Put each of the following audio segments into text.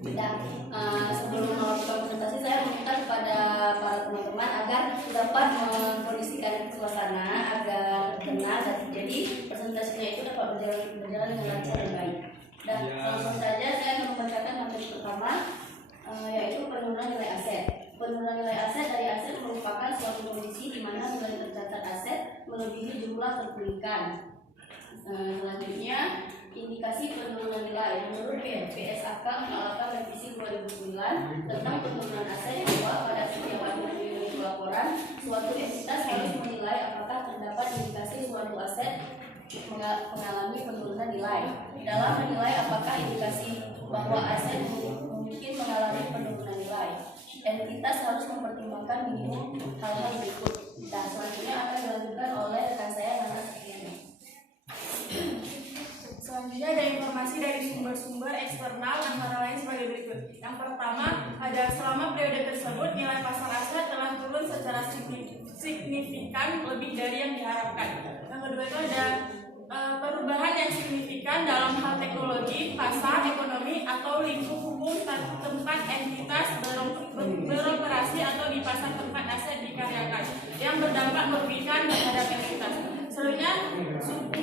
Dan sebelum melakukan presentasi, saya meminta kepada para teman-teman agar dapat mengkondisikan suasana agar tenang, dan jadi presentasinya itu dapat berjalan dengan lancar dan baik. Dan langsung saja saya akan membacakan materi pertama, yaitu penurunan nilai aset. Penurunan nilai aset dari aset merupakan suatu kondisi di mana nilai tercatat aset melebihi jumlah terpulihkan. Selanjutnya, indikasi penurunan nilai. Menurut BSAK mengeluarkan revisi 2009 tentang penurunan aset bahwa pada setiap unit laporan suatu entitas harus menilai apakah terdapat indikasi suatu aset mengalami penurunan nilai. Dalam menilai apakah indikasi bahwa aset mungkin mengalami penurunan nilai, entitas harus mempertimbangkan minimum hal-hal berikut. Nah, selanjutnya akan dilanjutkan oleh rekan saya Nana Sekiani. Selanjutnya ada informasi dari sumber-sumber eksternal antara lain sebagai berikut. Yang pertama, ada selama periode tersebut nilai pasar aset telah turun secara signifikan lebih dari yang diharapkan. Yang kedua itu ada perubahan yang signifikan dalam hal teknologi, pasar, ekonomi, atau lingkup hukum tempat entitas beroperasi atau di pasar tempat aset dikaryakan yang berdampak merugikan terhadap entitas. Selanjutnya, suku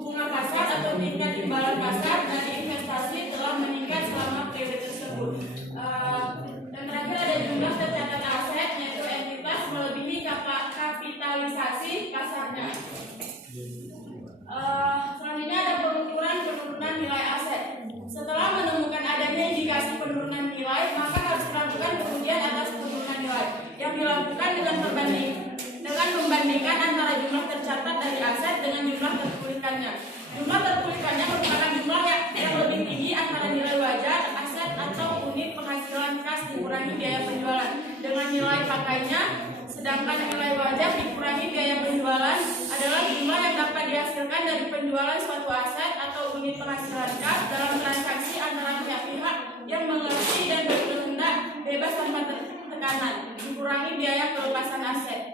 bunga pasar atau tingkat imbalan pasar dari investasi telah meningkat selama periode tersebut. Dan terakhir ada jumlah tercatat aset, yaitu entitas melebihi kapitalisasi pasarnya. Selanjutnya ada pengukuran penurunan nilai aset. Setelah menemukan adanya indikasi penurunan nilai, maka harus dilakukan pengujian atas penurunan nilai yang dilakukan dengan membandingkan antara jumlah tercatat dari aset dengan jumlah terpulihkannya. Jumlah terpulihkannya merupakan jumlah yang lebih tinggi antara nilai wajar aset atau unit penghasilan kas dikurangi biaya penjualan dengan nilai pakainya, sedangkan nilai wajar dikurangi biaya penjualan adalah jumlah yang dapat dihasilkan dari penjualan suatu aset atau unit penghasilan kas dalam transaksi antara pihak-pihak yang mengerti dan berkehendak bebas tanpa tekanan, dikurangi biaya pelepasan aset.